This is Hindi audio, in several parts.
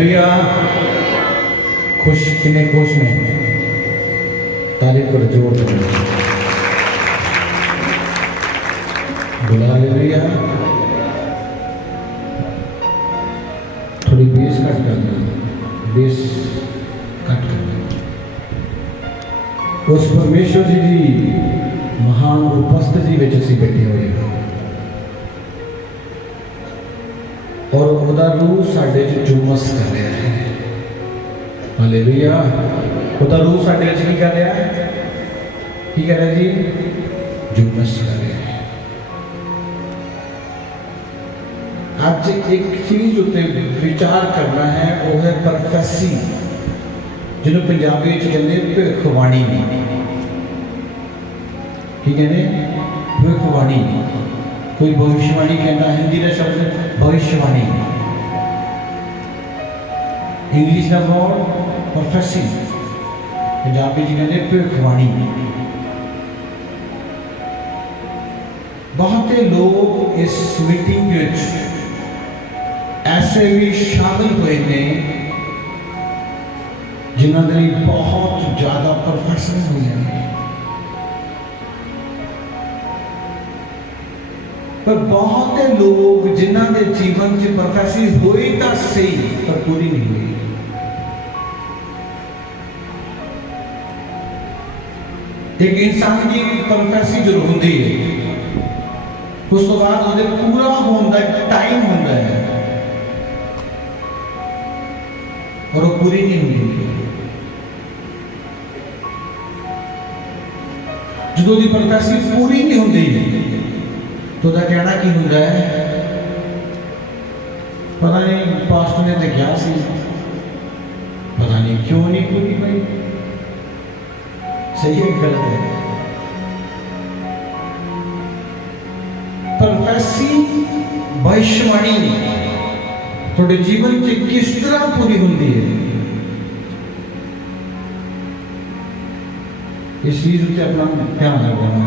हालेलुया। खुश कितने खुश नहीं, तारीफ कर जोर से बोला हालेलुया। थोड़ी बेस कट कर दो, बेस कट कर दो। उस परमेश्वर जी की महान उपस्थिति में असीं बैठे हुए हैं और ਉਹਦਾ रूह साडे च जुमस कर रहा है। हालेलुया। ਉਹਦਾ रूह साडे च की कर रहा है? की कर रहा जी? जुमस कर रहा है। आज एक चीज उत्ते विचार करना है, वो है प्रोफेसी, जिन्होंने पंजाबी कहते भविष्यवाणी। की कहते? भविष्यवाणी। कोई भविष्यवाणी कहता, हिंदी का शब्द भविष्यवाणी, इंग्लिश का वर्ड प्रोफेसी, पंजाबी जी कहते भविष्यवाणी। बहुत लोग इस मीटिंग में ऐसे भी शामिल हुए ने जिन्होंने बहुत ज्यादा प्रोफेशन हुए हैं, पर बहुत लोग जिन्होंने जीवन से प्रोफेसी हुई तो सही पर पूरी नहीं हुई। एक इंसान की प्रोफेसी जो होती है उस तो बाद वो पूरा होने का टाइम होता है और वो पूरी नहीं होती। जो दी प्रोफेसी पूरी नहीं होती तो दा कहना की होता है, पता नहीं पास्टर ने तो क्या सी, पता नहीं क्यों नहीं पूरी भाई। सही है गलत है? प्रोफेसी भविष्यवाणी थोड़े जीवन से किस तरह पूरी होती है, इस चीज से अपना ध्यान रखना।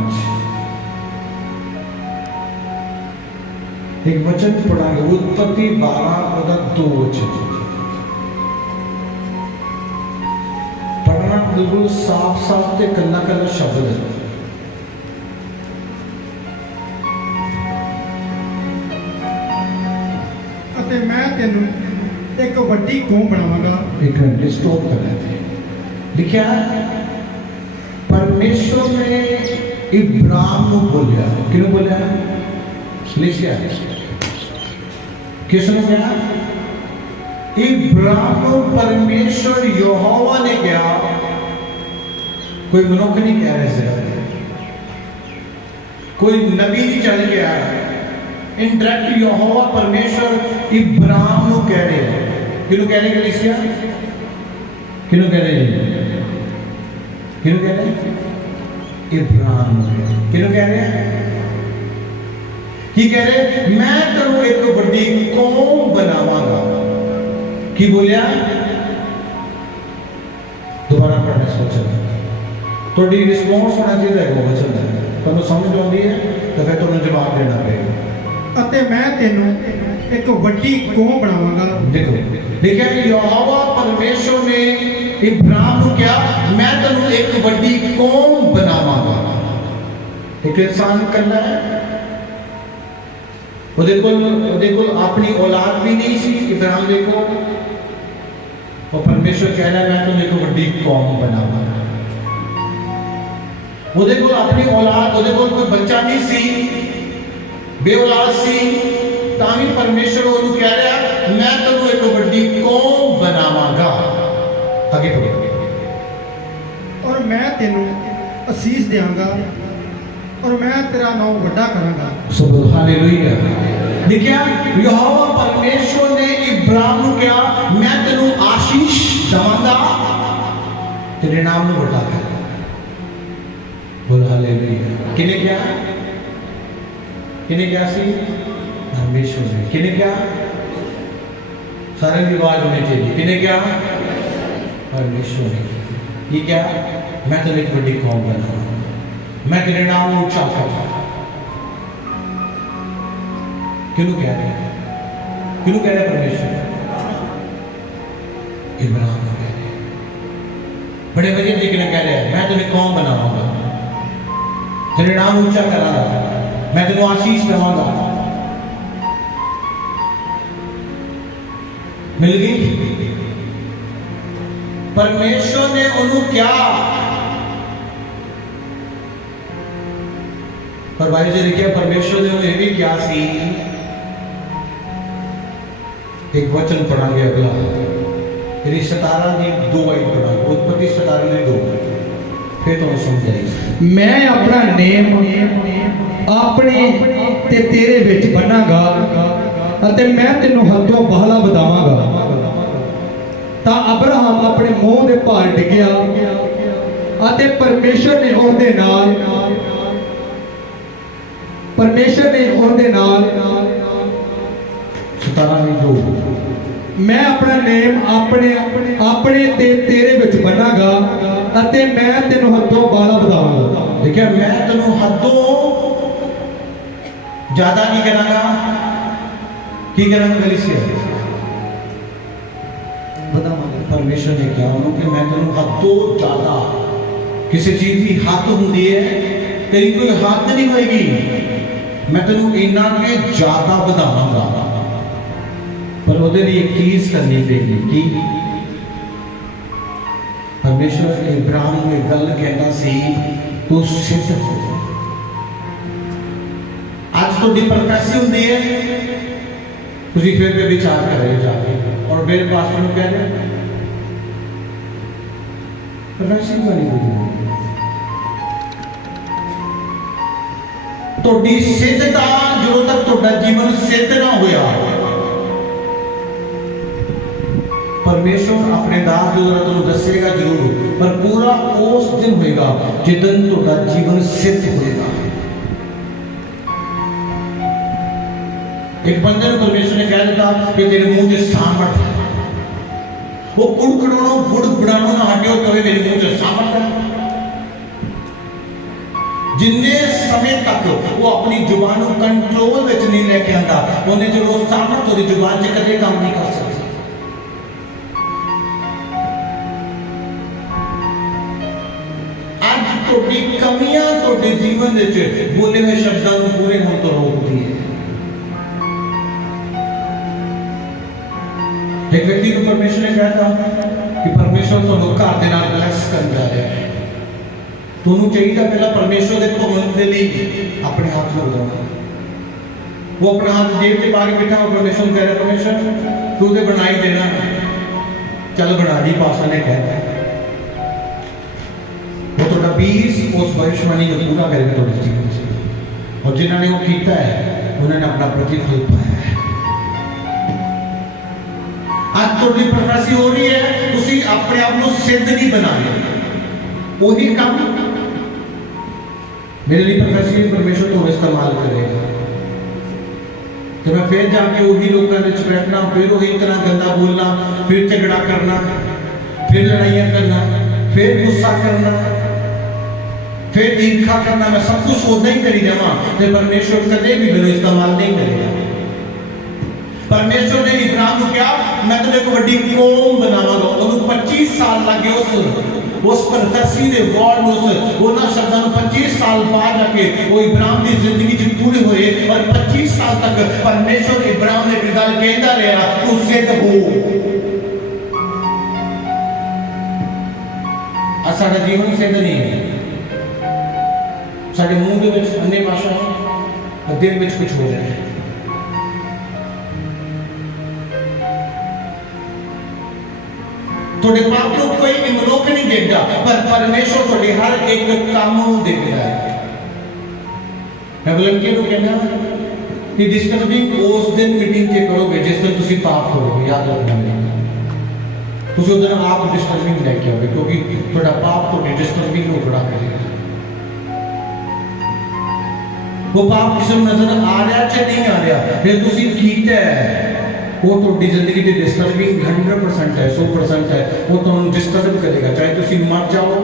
एक वचन पढ़ांगे, उत्पत्ति 12:2 वचन पढ़ना, बिल्कुल साफ साफ ते कल्ला कल्ला शब्द है। अते मैं तेनू एक वड्डी कौम बनावांगा। एक मिनट स्टॉप कर रहे थे। लिखा परमेश्वर ने इब्राहिम को बोलिया, क्यों बोलिया? लिखिया किसने कहा? इब्राहिम को परमेश्वर यहोवा ने कहा, कोई मनुष्य नहीं कह रहे से, कोई नबी नहीं चल गया, इनडायरेक्ट यहोवा परमेश्वर इब्राहिम को कह रहे हैं। क्यों कह रहे? कलीसिया क्यों कह रहे? क्यों कह रहे? इब्राहिम क्यों कह रहे हैं? की कह रहे? मैं तेनू एक बड़ी कौम बनावांगा। की बोलिया? दोबारा पढ़ने सोचा थोड़ी रिस्पॉन्स होना चाहिए वो वचन है, तुम समझ आती है तो फिर तुम्हें जवाब देना पड़ेगा। अते मैं तेनू एक वड्डी कौम बनावांगा। देखो देखिए, यहोवा परमेश्वर ने इब्राहिम को क्या? मैं तेनू एक बड़ी कौम बनावांगा। एक इंसान करना है, वो देखो अपनी औलाद भी नहीं सी इब्राहिम, देखो और परमेश्वर कह रहा है मैं तुम्हें एक बड़ी कौम बनावांगा। वो देखो अपनी औलाद, वो देखो कोई बच्चा नहीं सी, बे औलाद सी, तामी परमेश्वर वो कह रहा है मैं तुम्हें एक बड़ी कौम बनावांगा। आगे पढ़ो। और मैं तेनू असीस देंगा और मैं तेरा नाम बड़ा करांगा। सुबह हालेलुया। देखिए यहोवा परमेश्वर ने इब्राहिम को कहा मैं तेनू आशीष दवांगा, तेरे नाम को बड़ा करूंगा। बोल हालेलुया। किने क्या? किने क्या सी? परमेश्वर ने। किने क्या? सारे की आवाज होनी चाहिए। किने क्या? परमेश्वर ने। ये क्या? मैं तेरे एक बड़ी कौम बनाऊंगा, मैं तेरे नाम ऊंचा करूंगा। क्यों कह रहे हैं? क्यों कह रहे हैं परमेश्वर? इब्राहिम को कह रहे, बड़े वधिया तरीके कह रहे हैं, मैं तुम्हें कौम बनावांगा, तेरे नाम ऊंचा करांगा, मैं तेनों आशीष देवांगा। मिल गई। परमेश्वर ने उन्होंने क्या, पर भाई जी देखिए परमेश्वर ने उन्हें भी क्या सी, एक वचन पढ़ांगे अगला, यदि 17 की 2 आयत पढ़ांगे, उत्पत्ति 17 की 2, फिर तो समझ आएगी। मैं अपना नेम अपने ते तेरे विच बनांगा अते मैं तेनों हदों बहला वधावांगा। तां अब्राहम अपने मुंह दे भार डिग्या अते परमेश्वर ने उसदे नाल मैं अपना नेम अपने ते तेरे विच बनांगा अते मैं तेनों हदों बहला वधावांगा। देखिए मैं तेनों हदों ज्यादा नहीं करांगा, की करांगा गलीसिया बतावांगा। परमेश्वर ने क्या उन्होंने कि मैं तेनों हदों ज्यादा, किसी चीज की हद होंदी है, तेरी कोई हद नहीं होएगी, मैं तेनों इन्ना के ज्यादा बढ़ावांगा, पर ਉਹਦੇ ਲਈ एक चीज करनी पेगी कि परमेश्वर इब्राहिम ਨੂੰ एक गल कहना सी, तू सिद्ध हो। आज ਤੁਹਾਡੀ ਪ੍ਰੋਫੈਸੀ ਹੁੰਦੀ ਹੈ, ਤੁਸੀਂ ਫਿਰ ਵੀ ਵਿਚਾਰ ਕਰ ਰਹੇ ਜਾके और मेरे पास ਨੂੰ कह रहे ਪ੍ਰੋਫੈਸੀ ਵਾਲੀ ਹੋਈ, ਤੁਹਾਡੀ ਸਿੱਧਤਾ ਜਦੋਂ ਤੱਕ ਤੁਹਾਡਾ ਜੀਵਨ ਸਿੱਧ ਨਾ ਹੋਇਆ, परमेश्वर अपने दास जो तुम दसेगा जरूर, पर पूरा उस दिन होएगा जिदन तुहाडा जीवन सिद्ध होएगा। एक बंदे ने परमेश्वर ने कह दिया कि तेरे मुंह से सामर्थ है, वो कुड़कुड़ानो बुड़बुड़ानो ना हटियो कहे मेरे मुंह से सामर्थ है। जिन्ने समय तक वो अपनी जुबान को कंट्रोल में नहीं लेके आंदा, उन्हें जो सामर्थ होती जुबान से कदे काम नहीं कर सकता। कमियां तोड़े जीवन बोले हुए शब्दों को पूरे होने तो रोकती है। एक व्यक्ति को परमेश्वर ने कहा था कि परमेश्वर तो घर के नाल ब्लेस कर जा रहा है, तुहानू चाहिए पहला परमेश्वर के भवन के लिए अपने हाथ में लगाना। वो अपना हाथ जेब से पा के बैठा, परमेश्वर कह रहा परमेश्वर तू तो बना ही देना, चल बना दी। पासा ने कहता वो तो 20 उस भविष्यवाणी को पूरा करेगा थोड़े जीवन से, और जिन्होंने वो किया है उन्होंने अपना प्रतिफल पाया है। आज थोड़ी प्रोफेसी हो रही है, तुसी अपने आप को सिद्ध नहीं बना रहे, वही काम मेरे लिए प्रोफेसी परमेश्वर तो इस्तेमाल करेगा। तो मैं फिर जाके वही लोगों के बैठना, फिर वही तरह गंदा बोलना, फिर झगड़ा करना, फिर लड़ाइयाँ करना, फिर गुस्सा करना, फिर ईर्ष्या करना, मैं सब कुछ उदा ही करी जावा, तो परमेश्वर कदे भी मेरे इस्तेमाल नहीं करेगा। परमेश्वर ने इब्राहिम को क्या, मैं तुम्हें एक बड़ी कौम बनावांगा। उन्होंने 25 साल लगे उस प्रोफेसी के वर्ड उन्होंने शब्दों को 25 साल बाद जाके वो इब्राहिम की जिंदगी च पूरे हुए, और 25 साल तक परमेश्वर इब्राहिम ने गल कहता रहा तू सिद्ध हो। आज साडा जीवन सिद्ध नहीं है, साडे मुंह के विच अन्य भाषा है, दिल में कुछ हो रहा है। थोड़े पाप को कोई मनुख नहीं देखता, पर परमेश्वर थोड़े हर एक काम देखता है। मैं वलंटियर को कहना कि डिस्टर्बिंग उस दिन मीटिंग के करोगे जिस दिन तुसी पाप करोगे, याद रखना तुसी उस दिन आप डिस्टर्बिंग लेके आओगे, क्योंकि थोड़ा पाप तो डिस्टर्बिंग को खड़ा करेगा। वो पाप किसी नजर आ रहा चाहे नहीं आ रहा, फिर तुसी कीता है वो तो जिंदगी की डिस्टर्बिंग 100% है, 100% है, वो तो डिस्टर्ब करेगा। चाहे तुसी मर जाओ,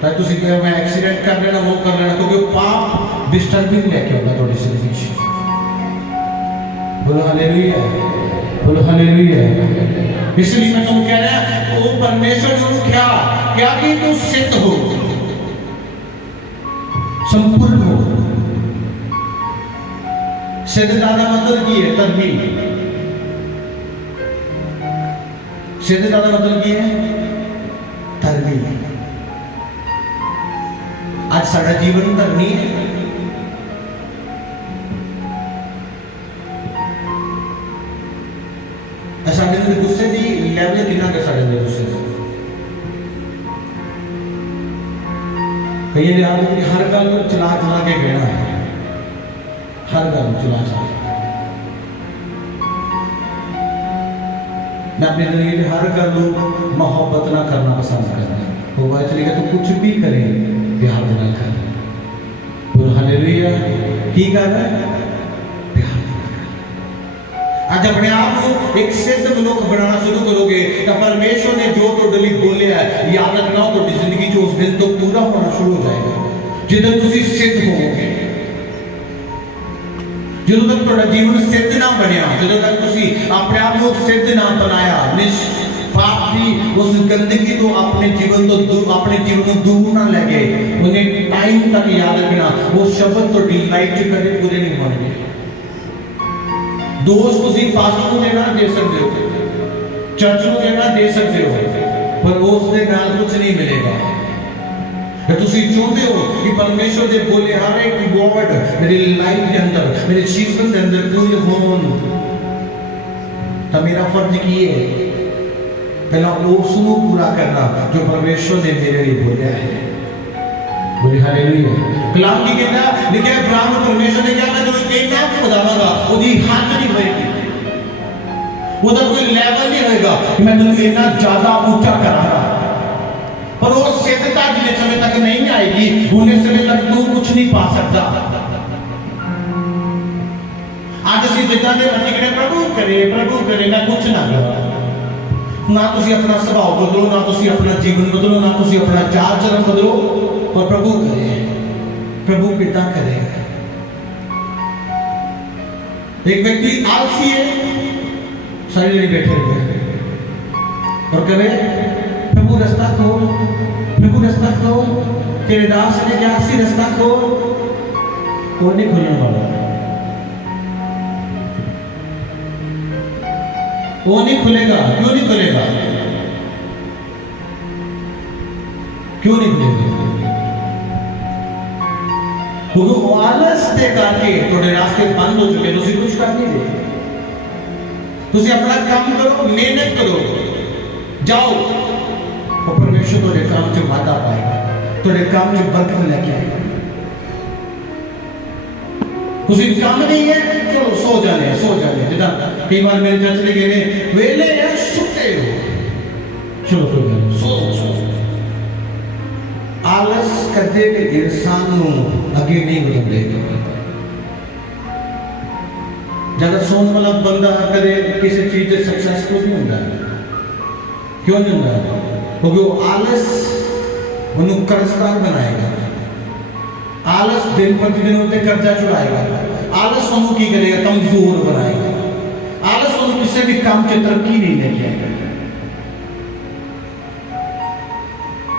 चाहे तुसी मैं एक्सीडेंट कर लेना, वो कर लेना, क्योंकि पाप डिस्टर्बिंग लेके आएगा थोड़ी जिंदगी। बोलो हालेलुया, बोलो हालेलुया। इसलिए मैं तुम कह रहा वो परमेश्वर जो क्या क्या कि तू सिद्ध हो, संपूर्ण हो। सिद्धता का मतलब की है तरबी, सिद्धता का मतलब की है तरबी। आज सारा जीवन धर्मी है। साढ़े गुस्से की लैवल कितना के साढ़े गुस्से कई ने हर गल चला चला के कहना है, हर गल चला चला। मैं अपनी जिंदगी में हर गल मोहब्बत ना करना पसंद करना। वो बात चली तो कुछ भी करे प्यार ना कर। हालेलुया की कर रहा है आज अपने आप को एक सिद्ध मनुख बनाना शुरू करोगे तो परमेश्वर ने जो तो लिए बोलिया है याद रखना हो तो जिंदगी जो उस दिन तो पूरा होना शुरू हो जाएगा जिधर तुम सिद्ध होवोगे। जो तक थोड़ा जीवन सिद्ध ना बनया, जो तक तुम अपने आप को सिद्ध ना बनाया, निष्पाप की उस गंदगी तो अपने जीवन तो अपने जीवन को दूर ना लगे, उन्हें टाइम तक याद रखना वो शब्द तो लाइफ कभी पूरे नहीं होंगे। दोस्त तुम पास्टर को देना दे सकते हो, चर्च को देना दे सकते हो, पर उसके नाल कुछ नहीं मिलेगा। तुम चाहते हो कि परमेश्वर ने बोले हर एक वर्ड मेरी लाइफ के अंदर, मेरे जीवन के अंदर पूरे होन, तो मेरा फर्ज की है पहला उसको पूरा करना जो परमेश्वर ने मेरे लिए बोला है। बोले हालेलुया। कलाम की कहता लिखा है ब्राह्मण परमेश्वर ने क्या कहा जो कहना खुदावागा ओदी हद नहीं होएगी, ओदा कोई लेवल नहीं होएगा कि मैं तुझे इतना ज्यादा ऊंचा करांगा, पर वो सिद्धता जितने समय तक नहीं आएगी उन्हें समय तक तू कुछ नहीं पा सकता। आज असि जिदा ने बच्चे कहने प्रभु करे मैं कुछ ना करा, ना तुसी अपना स्वभाव बदलो, ना तुसी अपना जीवन बदलो, ना तुसी अपना चाल चलन बदलो, और प्रभु करे, प्रभु पिता करे। एक व्यक्ति आलसी है, सारे जने बैठे हुए और कहे प्रभु रास्ता खोल, प्रभु रास्ता खोल, तेरे दास ने क्या सी रास्ता खोल, कौन नहीं खोलने वाला, वो नहीं खुलेगा। क्यों नहीं खुलेगा? क्यों नहीं खुलेगा? क्योंकि आलस के करके थोड़े रास्ते बंद हो चुके, तुसी कुछ कर नहीं दे, तुसी अपना काम करो, मेहनत करो, जाओ और परमेश्वर थोड़े काम से वादा पाएगा, थोड़े काम से बरकत लेके आएगा। तुसी काम नहीं है चलो सो जाने जिदा कई बार मेरे चर्च ले गए वेले है सुते हो, चलो सो आलस करते के इंसान नु आगे नहीं बढ़ देगा। ज्यादा सोने वाला बंदा कदे किसी चीज से सक्सेसफुल नहीं होता। क्यों नहीं होता? क्योंकि वो आलस उन्हें कर्जदार बनाएगा, आलस दिन प्रतिदिन उनसे कर्जा चुराएगा, आलस उन्हें की करेगा कमजोर बनाएगा, आलस उन्हें किसी भी काम की तरक्की नहीं लेके आएगा।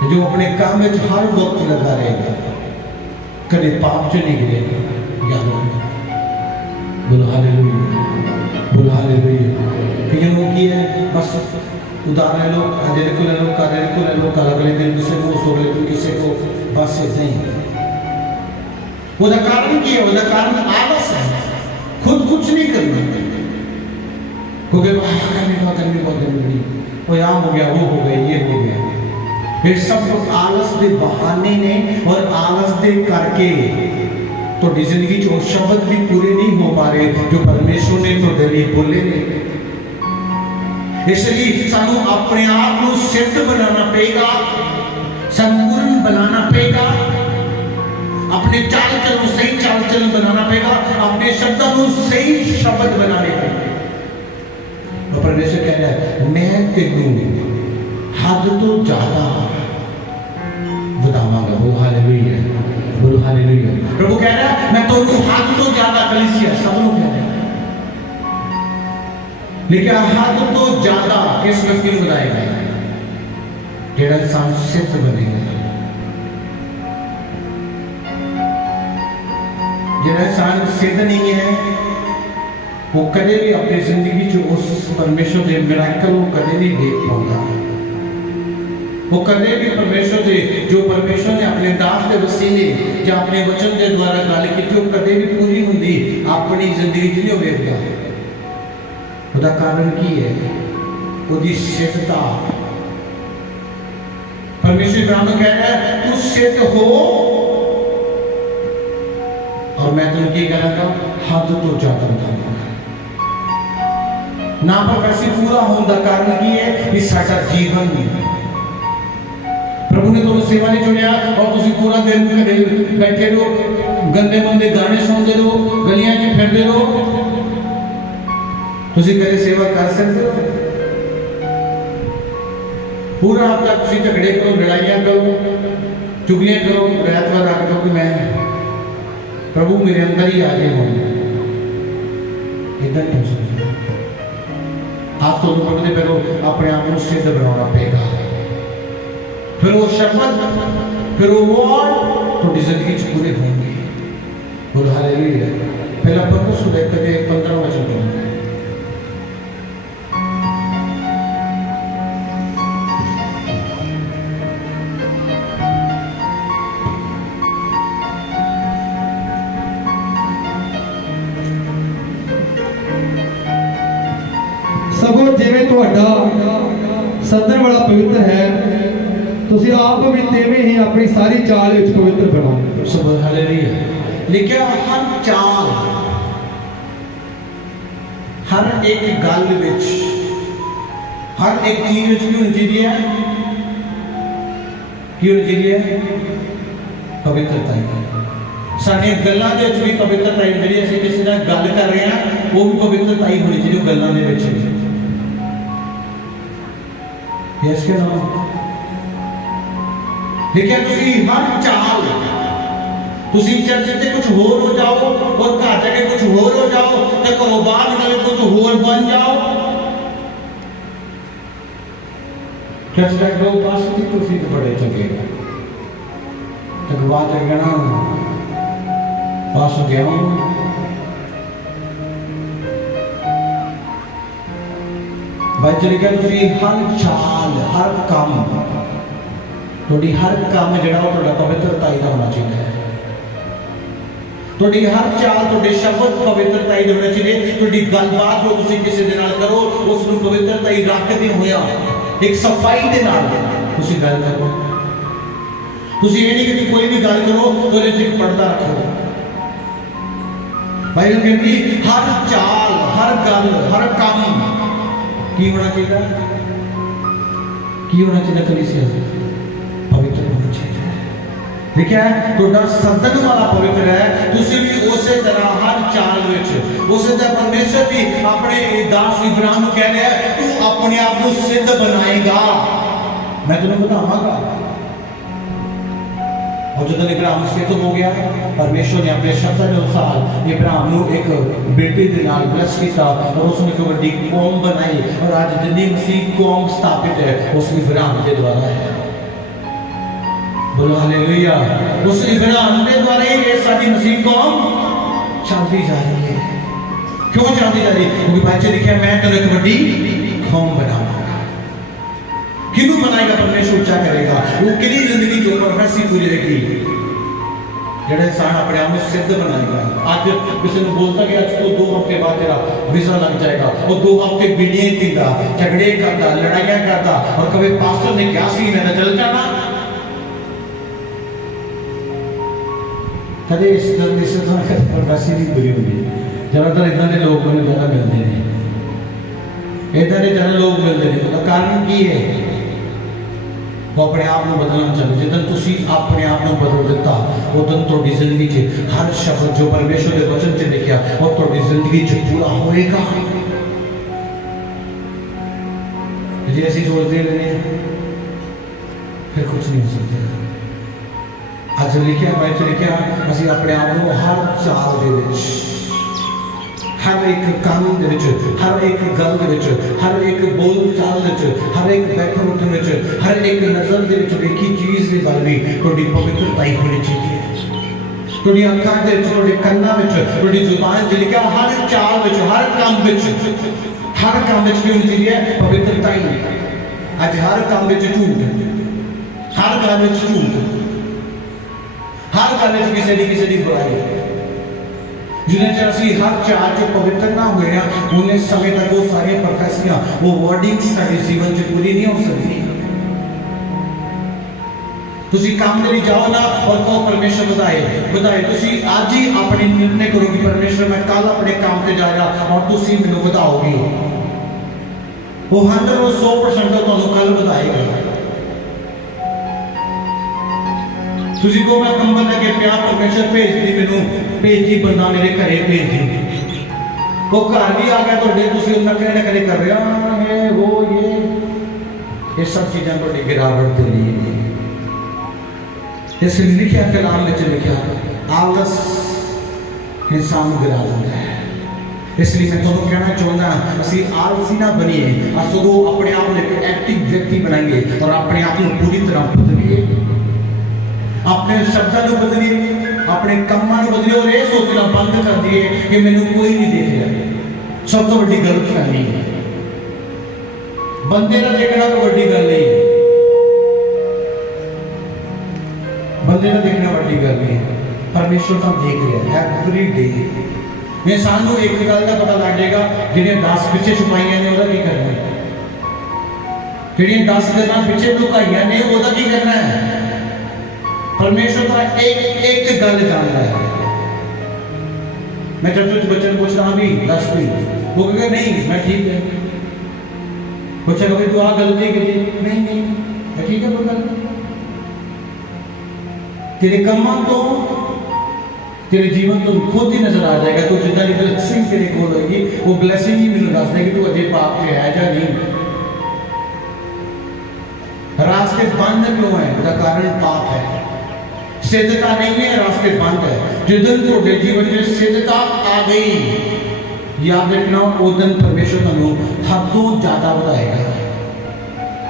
जो अपने काम में हर वक्त लगा रहेगा कभी पाप से नहीं गिरेगा। याद रखना, बोलो हालेलुया, बोलो हालेलुया। कई लोग की है बस उदार है, लोग अजय को ले लो, कादर को ले लो, अगले दिन किसी को सो ले, किसी को बस नहीं। वो कारण की है, वो कारण आलस है, खुद कुछ नहीं करना, क्योंकि करने बहुत जरूरी, वो यहाँ हो गया, वो हो गया, ये हो गया। ये सब आलस के बहाने ने और आलस के करके तो जिंदगी जो शब्द भी पूरे नहीं हो पा रहे जो परमेश्वर ने तो लिए बोले ने। इसलिए सानू अपने आप को सिद्ध बनाना पड़ेगा, संपूर्ण बनाना पड़ेगा, अपने चाल चलन सही चाल चलन बनाना पड़ेगा, अपने शब्दों को सही शब्द बनाने पड़ेंगे। तो परमेश्वर कह रहा है मैं तेनू हद तो ज्यादा बतावांगा। वो हालेलुया, बोलो हालेलुया। प्रभु कह रहा है मैं तेनू हद तो ज्यादा कलीसिया सब लोग कह रहे हैं लिखा हद तो ज्यादा किस व्यक्ति को बनाएगा? जेड़ा इंसान सिद्ध बनेगा, जेड़ा इंसान सिद्ध नहीं है वो कदे भी अपनी जिंदगी जो उस परमेश्वर के मिराकल को कदे नहीं देख पाऊंगा। वो कदे भी परमेश्वर से जो परमेश्वर ने अपने दास के वसीले या अपने वचन के द्वारा गल की वो कदे भी पूरी होंगी अपनी जिंदगी च नहीं होगा। उसका कारण की है? उसकी सिद्धता। परमेश्वर इब्राहिम कह रहा है तू सिद्ध हो और मैं तुम की कहना हद तो ज्यादा बताऊंगा। ना पर वैसे पूरा होने का कारण की है कि साडा जीवन प्रभु ने तुम सेवा नहीं चुनिया और तुम पूरा दिन बैठे रहो, गंदे मंदे गाने सुनते रहो, गलियां च फिरते रहो, तुम कदे सेवा कर सकते हो? पूरा हफ्ता तुम झगड़े करो, लड़ाइयां करो, चुगलियां करो, ऐतवार रख दो कि मैं प्रभु मेरे अंदर ही आ गए हो। इधर नहीं सोचना। आप तो पढ़ते पहले अपने आप को सिद्ध बनाना पड़ेगा, फिर वो शपथ, फिर वो वर्ड थोड़ी जिंदगी पूरे होंगे। बोल हालेलुया। पहला पत्रुस 1:15 वचन पढ़ो। सगों जिवें तुहाडा सदन वाला पवित्र है तुसी आप भी तेवें ही अपनी सारी चाल विच पवित्र बनाओ। सब हालेलुया। लिखा हर चाल, हर एक गल विच, हर एक चीज विच की होनी चाहिए है? की होनी चाहिए? पवित्रता। साडी गल्लां दे विच भी पवित्रता है। जिहड़ी असीं किसी नाल गल कर रहे हैं वो भी पवित्रता ही होनी चाहिए गल्लां दे विच। यस के नाम लिखा तुसी हर चाल, तुसी चर्च से कुछ होर हो जाओ और घर जाके कुछ होर हो जाओ तो घरों बाहर निकल कुछ होर बन जाओ। चर्च का लोग बस भी तुसी तो बड़े चंगे तक बात है ना पास हो गया हूं। भाई चल गया तुसी हर चाल, हर काम, थोड़ी हर काम जड़ा वो थोड़ा पवित्रता ही होना चाहिए। थोड़ी हर चाल, थोड़े शब्द पवित्रता ही होना चाहिए। थोड़ी गलबात जो तुसी किसी दे नाल करो उस ਨੂੰ पवित्रता ही रखदे होया एक सफाई दे नाल तुसी गल करो। तुसी ये नहीं कि कोई भी गल करो तो ਉਹਦੇ ਤੇ पर्दा रखो। बाइबल कहती हर चाल, हर गल, हर काम की होना चाहिए? की होना चाहिए? कलीसिया पवित्र होना चाहिए। लिखा है थोड़ा सदन वाला पवित्र है। तुसी भी उसी तरह हर चाल विच उसी तरह परमेश्वर भी अपने दास इब्राहिम को कह रहा है तू अपने आप को सिद्ध बनाएगा, मैं तुम्हें बताऊंगा। और जो इब्राहिम सिद्ध हो गया, परमेश्वर ने अपने शब्द के अनुसार इब्राहिम को एक बेटे के नाल ब्लेस किया और उसने एक बड़ी कौम बनाई। और आज जितनी मसीह कौम स्थापित है उस इब्राहिम के द्वारा है। बोलो हालेलुया। उस इब्राहिम के द्वारा ही ये सारी मसीह कौम चलती जा रही है। क्यों चलती जा रही है? क्योंकि भाई लिखा है मैं तेरे एक बड़ी कौम बनाऊंगा। किनु बनाएगा? परमेश्वर ऊंचा करेगा। वो किनी जिंदगी जो प्रोफेसी पूरी रहेगी जेड़ा इंसान अपने आप में सिद्ध बनाएगा। आज किसी ने बोलता कि आज तो 2 हफ्ते बाद तेरा वीजा लग जाएगा और 2 हफ्ते बीड़ियां पीता, झगड़े करता, लड़ाइयां करता और कभी पास्टर ने क्या सीन है चल जाना। कदे इस तरह से प्रोफेसी नहीं पूरी होगी। ज्यादातर इतना के लोग ज्यादा मिलते हैं, इतना के ज्यादा लोग मिलते हैं। तो कारण की है? वो अपने आप को बदलना चाहते। जिदन तुसी अपने आप को बदल देता उदन थोड़ी जिंदगी च हर शब्द जो परमेश्वर के वचन च लिखा वो थोड़ी जिंदगी च पूरा होएगा। जे ऐसी सोचते रहे फिर कुछ नहीं हो सकता। आज लिखा मैं लिखा असं अपने आप को हर चाल दे विच हर एक काम दे विच, हर एक गल दे विच, हर एक बोल चाल दे विच, हर एक बैठन उठन विच, हर एक नज़र दे विच देखी चीज़ दे बारे भी थोड़ी पवित्रता ही होनी चाहिए। थोड़ी अखां दे विच, थोड़े कन्नां विच, थोड़ी जुबान च लिखा हर चाल विच, हर काम विच की होनी चाहिए पवित्रता ही। अज हर काम विच झूठ, हर गल विच झूठ, हर गल विच किसी दी बुराई। जिन्हें चर असी हर चाल च पवित्र ना हुए हैं उन्हें समय तक वो सारी प्रोफेसियां, वो वर्डिंग्स साडे जीवन च पूरी नहीं हो सकती। तुसी काम के लिए जाओ ना और कहो परमेश्वर बधाए तुसी आज ही अपने निर्णय करो कि परमेश्वर मैं कल अपने काम पे जाएगा और तुसी मैनू बधाओगे। वो 100% तो तुहानू कल बधाएगा। तुसी को मैं कंबल लगे प्या परमेश्वर भेज दी मैनू, भेजी बंदा मेरे घरे भेज दी। वो घर भी आ गया तो तुसी नखरे नखरे कर रहे है वो ये सब चीज़ां तुहाडी गिरावट के लिए। इसलिए लिखा कलाम में लिखा आलस इंसान गिरा देता है। इसलिए मैं तुहानू कहना चाहता असी आलसी ना बनिए, सगों अपने आप में एक एक्टिव व्यक्ति बनाइए और अपने आप को पूरी तरह बदलिए, अपने शब्दों को बदलिए, अपने कामों को बदलिए और ये सोचना बंद कर दिए कि मैनू कोई नहीं देख रहा। सब तो बड़ी गलत फहमी है। बंदे का देखना तो बड़ी गल नहीं है, बंदे का देखना बड़ी गल नहीं है। परमेश्वर तो देख रहा है एवरी डे। मैं सानू एक गल का पता लग जाएगा जिन्हें 10 पिछे छुपाइया ने की करना है, जिन्हें 10 गल्लां पिछे लुकाइया ने की करना है। परमेश्वर का एक गल जानता है। मैं चर्च बच्चन पूछता हाँ भी 10 दिन, वो कहेगा नहीं मैं ठीक है। पूछेगा भाई तू आ गलती की, नहीं मैं ठीक है। कोई गलती तेरे कमां तो तेरे जीवन तो खुद ही नजर आ जाएगा। तो जितना की ब्लेसिंग तेरे को होगी वो ब्लेसिंग ही मैंने दस देगी तू अजे पाप से है या नहीं। रास्ते बंद क्यों है? उसका कारण पाप है। सिद्धता नहीं है, रास्ते बंद है। जिस दिन थोड़े जीवन में सिद्धता आ गई, याद रखना उस दिन परमेश्वर तुहानू हदों ज्यादा बताएगा।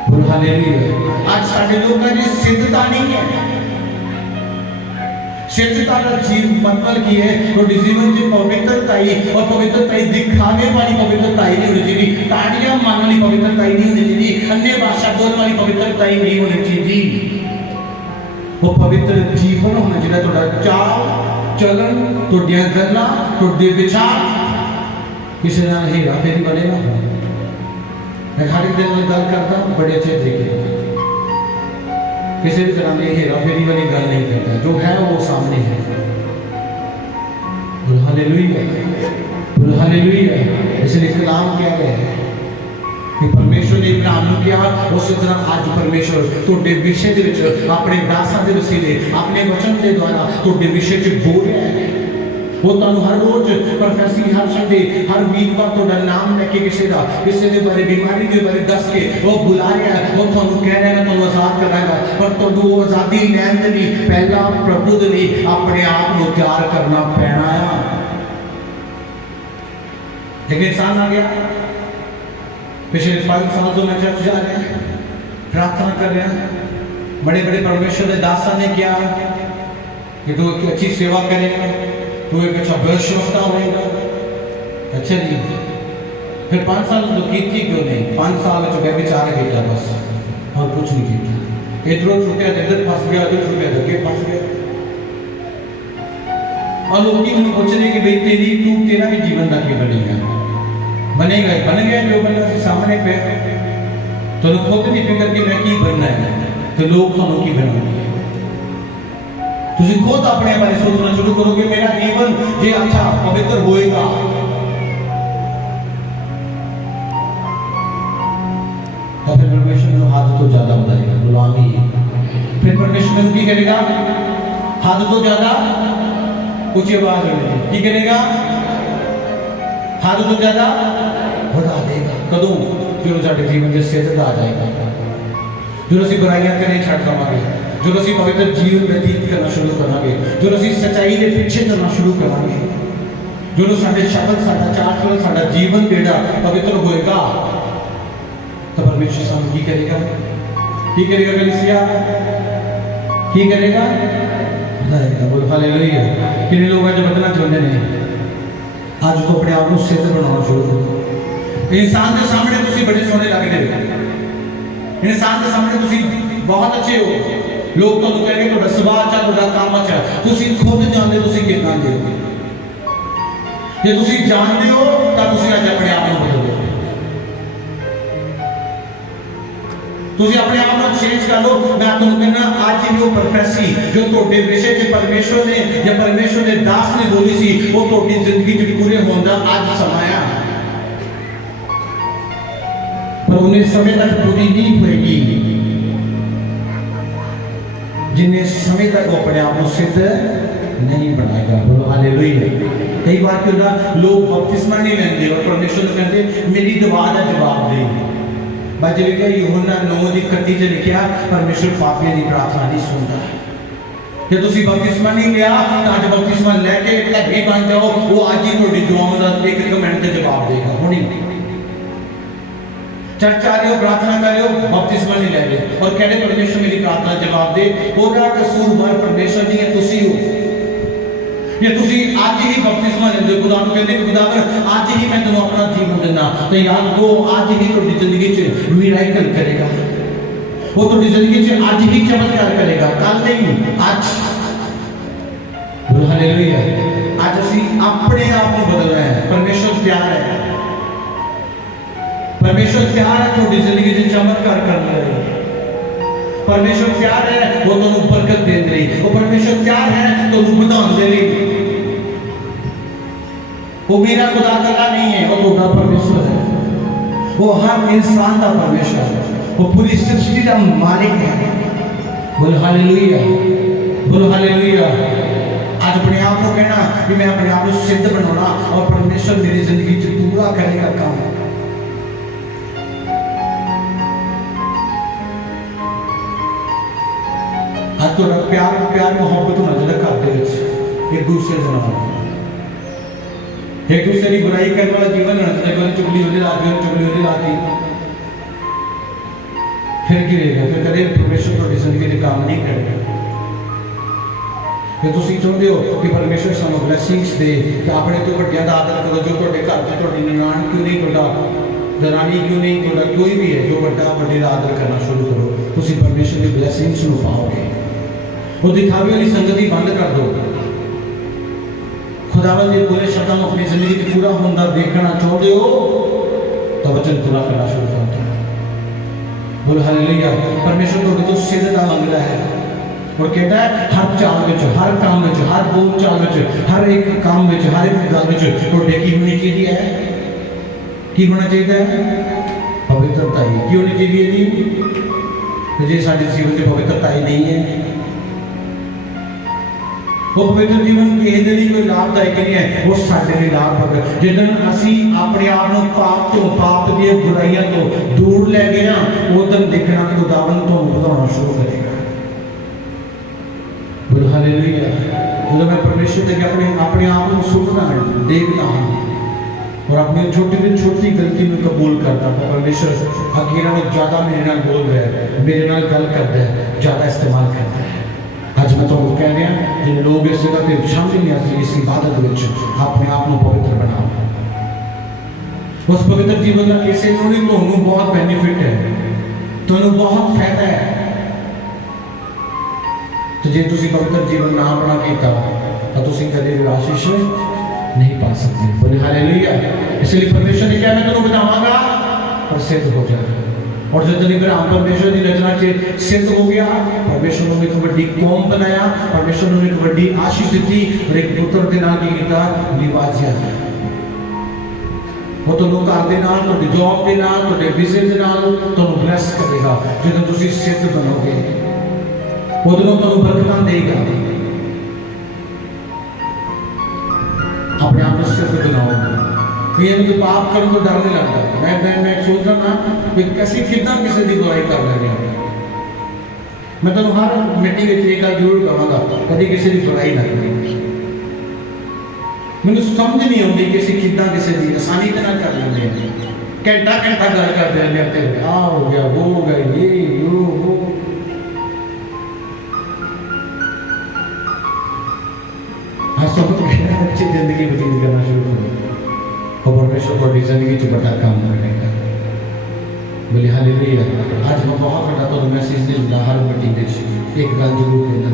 बोल हालेलुया। आज साडे लोगों की सिद्धता नहीं है। सिद्धता का जीवन मतलब की है थोड़ी जीवन की पवित्रता ही, और पवित्रता ही दिखाने वाली पवित्रता ही नहीं होनी चाहिए, ताड़ियां मारने वाली पवित्रता ही नहीं होनी चाहिए, अन्य भाषा बोलने वाली पवित्रता ही नहीं होनी चाहिए। वो पवित्र जीवन होना चाहिए। थोड़ा चाल चलन, थोड़ियां गल्लां, थोड़े विचार किसी ना हेरा फेरी वाले ना हो। मैं हर एक दिन में गल करता बड़े अच्छे तरीके किसी भी तरह में हेरा फेरी वाली गल नहीं करता, जो है वो सामने है। Hallelujah, hallelujah. इसलिए कलाम कह रहे हैं कि परमेश्वर ने इब्राहिम को किया, उस तरह आज परमेश्वर तुहाडे विषय दे विच अपने दासां दे वसीले अपने वचन के द्वारा तुहाडे विषय च बोल रहा है। वो तुहानू हर रोज प्रोफेसी, हर संडे, हर वीकवार तुहाडा नाम लेके किसी के बारे बीमारी के बारे दस के वो बुला रहा है। वो तुहानू कह रहा है तुहानू आजाद कराएगा, पर तुहानू वो आज़ादी लैन दे लई पहला प्रभु दे लई अपने आप को तैयार करना पैना है। लेकिन इंसान आ गया, पिछले 5 साल तो मैं चर्च जा रहा है, प्रार्थना कर रहा है, बड़े बड़े परमेश्वर के दासा ने किया कि तू एक अच्छी सेवा करेगा, तू एक अच्छा भविष्यवक्ता होगा। अच्छा जी, फिर 5 साल तो की क्यों नहीं? 5 साल चुके विचार किया बस, और कुछ नहीं किया। इधरों छुट्टिया इधर फंस गया, उधर छुट्टिया इधर फंस गया। और लोग मैंने पूछ रहे कि भाई तेरा भी जीवन का क्या बनेगा? बन गया जो बनना सामने पे, तो खुद नहीं फिक्र कि मैं की बनना है, तो लोग तो की बनाएंगे। तुम खुद अपने बारे सोचना शुरू करो कि मेरा जीवन ये अच्छा पवित्र होएगा। तो फिर परमेश्वर ने हाथ तो ज्यादा बताएगा, गुलामी। फिर परमेश्वर की करेगा? हाथ तो ज्यादा ऊंची आवाज में की करेगा? हाथ तो ज्यादा बढ़ा देगा। कदों जो साडे जीवन में सिद्धता आ जाएगा, जो असीं बुराइयां करने छड्ड देवांगे, जो असीं पवित्र जीवन व्यतीत करना शुरू करांगे, जो असीं सच्चाई के पीछे चलना शुरू करांगे, जो साडे शब्द साडा चाल साडा जीवन जेड़ा पवित्र होएगा तो परमेश्वर सानू की करेगा कलीसिया की करेगा बोलो हालेलुया। कितने लोग आज बदलना चाहते हैं आज तो अपने आप को सिद्ध बनाना शुरू करो। इंसान के सामने तुसी बड़े सोने लगते हो, इंसान के सामने तुसी बहुत अच्छे हो, लोग तो कहेंगे ਤੁਹਾਡਾ ਸੁਭਾਅ ਅੱਛਾ ਤੁਹਾਡਾ ਕੰਮ ਅੱਛਾ, ਤੁਸੀਂ ਖੁਦ ਜਾਣਦੇ ਤੁਸੀਂ ਕਿੰਨਾ ਦੇ ਹੋ। ਜੇ ਤੁਸੀਂ ਜਾਣਦੇ ਹੋ ਤਾਂ ਤੁਸੀਂ ਅੱਜ ਆਪਣੇ ਆਪ ਨੂੰ ਬਦਲੋ, ਤੁਸੀਂ ਆਪਣੇ ਆਪ ਨੂੰ ਚੇਂਜ ਕਰ ਲਓ। ਮੈਂ ਤੁਹਾਨੂੰ ਕਹਿੰਦਾ ਅੱਜ ਵੀ ਉਹ ਪ੍ਰੋਫੈਸੀ ਜੋ ਤੁਹਾਡੇ ਵਿਸ਼ੇ ਤੇ ਪਰਮੇਸ਼ਵਰ ਨੇ ਜਾਂ ਪਰਮੇਸ਼ਵਰ ਦੇ ਦਾਸ ਨੇ ਬੋਲੀ ਸੀ ਉਹ ਤੁਹਾਡੀ ਜ਼ਿੰਦਗੀ 'ਚ ਪੂਰੇ ਹੋਣ ਦਾ ਅੱਜ ਸਮਾਂ ਆ, ਪਰ ਉਹਨੇ ਸਮੇਂ ਤੱਕ ਪੂਰੀ ਨਹੀਂ ਹੋਏਗੀ जिन्हें समय तक वो अपने आप को सिद्ध नहीं बनाएगा। बोलो हालेलुया। कई बार क्यों ना लोग बपतिस्मा नहीं लेंगे और परमेश्वर को कहते मेरी दुआ का जवाब दे। बाइबल लिखा यूहन्ना 9:31 च लिखा परमेश्वर पापियों की प्रार्थना नहीं सुनता। जे तुसी बपतिस्मा नहीं लिया तो अज बपतिस्मा लैके ढगी बन जाओ, वो अज ही तुहाडी दुआओं का एक कमेंट से जवाब देगा। हुणी चर्च आ रहे हो, प्रार्थना कर रहे हो, बपतिस्मा नहीं ले रहे और कहते परमेश्वर मेरी प्रार्थना जवाब दे, ओदा कसूरवार परमेश्वर नहीं है, तुसी हो। ये तुसी आज ही बपतिस्मा लेंदे हो, खुदा नु कहंदे खुदावर आज ही मैं तैनूं अपना जीवन देना, तो याद वो आज ही तुहाडी जिंदगी च मिराकल करेगा, वो तुहाडी जिंदगी च आज ही चमत्कार करेगा, कल नहीं आज। बोलो हालेलुया। आज असी अपने आप को बदलना है, परमेश्वर प्यार है, परमेश्वर प्यार है थोड़ी जिंदगी में चमत्कार करने लगे, परमेश्वर प्यार है वो तुहानू बरकत दे रही, वो परमेश्वर प्यार है तुहानू बढ़ाने दे रही। वो मेरा खुदा कला नहीं है, वो तुहाडा परमेश्वर है, वो हर इंसान का परमेश्वर है, वो पूरी सृष्टि का मालिक है। बोलो हालेलुया, बोलो हालेलुया। आज अपने आप को कहना कि मैं अपने आप को सिद्ध बनाना और परमेश्वर मेरी जिंदगी च पूरा करेगा काम। आज तो प्यार प्यार मोहब्बत होना चाहिए घर के एक दूसरे से नाल, एक दूसरे की बुराई करने वाला जीवन होना चाहिए। चुगली होने लाती, चुगली होने लाती फिर की रहेगा, फिर कदे परमेश्वर थोड़ी जिंदगी में काम नहीं करेगा। ਜੇ ਤੁਸੀਂ ਚਾਹੁੰਦੇ ਹੋ ਕਿ ਪਰਮੇਸ਼ਰ ਸਾਨੂੰ ਬਲੇਸਿੰਗਸ ਦੇ ਕਿ ਆਪਣੇ ਤੋਂ ਵੱਡਿਆਂ ਦਾ ਆਦਰ ਕਰੋ, ਜੋ ਤੁਹਾਡੇ ਘਰ 'ਚ ਤੁਹਾਡੀ ਨਨਾਣ ਕਿਉਂ ਨਹੀਂ, ਤੁਹਾਡਾ ਦਰਾਨੀ ਕਿਉਂ ਨਹੀਂ, ਤੁਹਾਡਾ ਕੋਈ ਵੀ ਹੈ ਜੋ ਵੱਡਾ ਵੱਡੇ ਦਾ ਆਦਰ ਕਰਨਾ ਸ਼ੁਰੂ ਕਰੋ, ਤੁਸੀਂ ਪਰਮੇਸ਼ਰ ਦੀ ਬਲੇਸਿੰਗਸ ਨੂੰ ਪਾਓਗੇ। वो दिखावे वाली संगति बंद कर दो। खुदावंद के पूरे शब्दों में अपनी जिंदगी में पूरा होना देखना चाहते हो तो वचन पूरा करना शुरू कर दो। बोलो हालेलुया। परमेश्वर तो तो सिद्धता मांगता है और कहता है हर चाल में, हर काम में, हर बोल चाल में, हर एक काम में, हर एक गल में टोटे की होनी चाहिए है, की होना चाहिए है पवित्रता ही की होनी चाहिए जी। जे साडे जीवन में पवित्रता ही नहीं है, वो पवित्र जीवन किसी लिए कोई लाभदायक नहीं है, वो साडे लिए लाभदायक। जिदन असी अपने आप को पाप तो पाप दी बुराइयां तो दूर ले गए ना, उदन देखना खुदावन तो बढ़ाना शुरू करेगा। बोलो हालेलुया। जब मैं परमेश्वर के अपने अपने आप को सुनना है, देखना है और अपनी छोटी से छोटी गलती में कबूल करता हूँ, परमेश्वर अकेला में ज़्यादा मेरे नाल बोल रहा है, मेरे नाल गल करता है, ज़्यादा इस्तेमाल करता है। आज मैं तुमको कह रहा जिन लोग इस जगह पर शामिल नहीं इस इबादत में अपने आप को पवित्र बनाओ। उस पवित्र जीवन का किसी को नहीं, तुम्हें बहुत बेनिफिट है, तुम्हें बहुत फायदा है। तो जे तुसी पवित्र जीवन ना अपना किया तो तुसी कभी भी आशीष नहीं पा सकते। बोले हालेलुया। इसलिए परमेश्वर ने क्या मैं तुम्हें बताऊंगा और सिद्ध हो जाएगा। और जब जब इब्राहिम परमेश्वर की रचना से सिद्ध हो गया, परमेश्वर ने एक बड़ी कौम बनाया, परमेश्वर ने एक बड़ी आशीष दी और एक पुत्र के नाम की गीता निवाजिया वो तो लोग घर के नाल, तो जॉब के नाल, तो विजे के नाल तो ब्लेस करेगा। जो तुसी सिद्ध बनोगे उदों तो बरकत देगा। अपने आप को सिद्ध बनाओ। ये तो पाप करने को डर नहीं लगता। मैं सोच रहा ना कि कैसी कितना किसी की बुराई कर रहे हैं। मैं तो हर मीटिंग में एक गल जरूर कहूँगा, कभी किसी की बुराई ना करें। मैंने समझ नहीं आती कि ਅਸੀਂ ਕਿੱਦਾਂ ਕਿਸੇ ਦੀ आसानी ਦੇ ਨਾਲ कर लेंगे हैं। घंटा घंटा गल करते रहने अपने आ हो गया वो हो गया ये वो हंसो अच्छी जिंदगी व्यतीत करना शुरू करो और परमेश्वर को जिंदगी च बड़ा काम करेगा। बोले हालेलुया। आज मैं बहुत बड़ा तो मैसेज नहीं मिला हर मीटिंग में एक गल जरूर कहना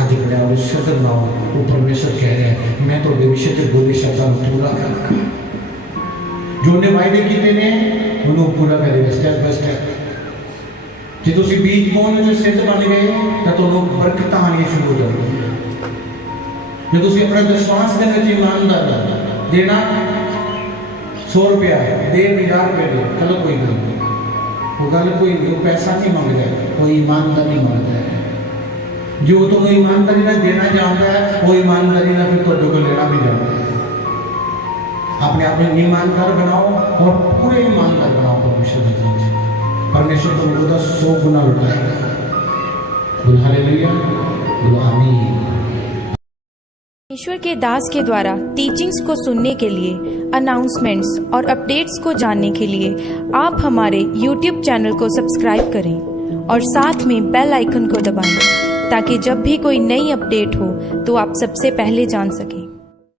आज बड़ा शब्द ना वो परमेश्वर कह रहे हैं मैं तो विषय से बोले शब्दों को पूरा करूँगा जो ने वायदे किए ने उन्होंने पूरा करेगा स्टेप बाय स्टेप। जो तुम बीज बोने जो सिद्ध बन गए तो तुम्हें बरकत आनी शुरू हो जाएगी। जो तुम अपना विश्वास करने की ईमानदार देना 100 रुपया दे 1000 रुपये दे चलो कोई गल नहीं वो गल कोई नहीं वो पैसा नहीं मांगता है कोई ईमानदार नहीं मांगता है। जो तुम ईमानदारी ना देना चाहता है वो ईमानदारी ना फिर तो लेना भी जानता है। अपने आप में ईमानदार बनाओ और पूरे ईमानदार बनाओ परमेश्वर तुमको 100 गुना लुटाएगा। बोल हालेलुया बोल आमीन। ईश्वर के दास के द्वारा टीचिंग्स को सुनने के लिए, अनाउंसमेंट्स और अपडेट्स को जानने के लिए आप हमारे YouTube चैनल को सब्सक्राइब करें और साथ में बेल आइकन को दबाएं ताकि जब भी कोई नई अपडेट हो तो आप सबसे पहले जान सकें।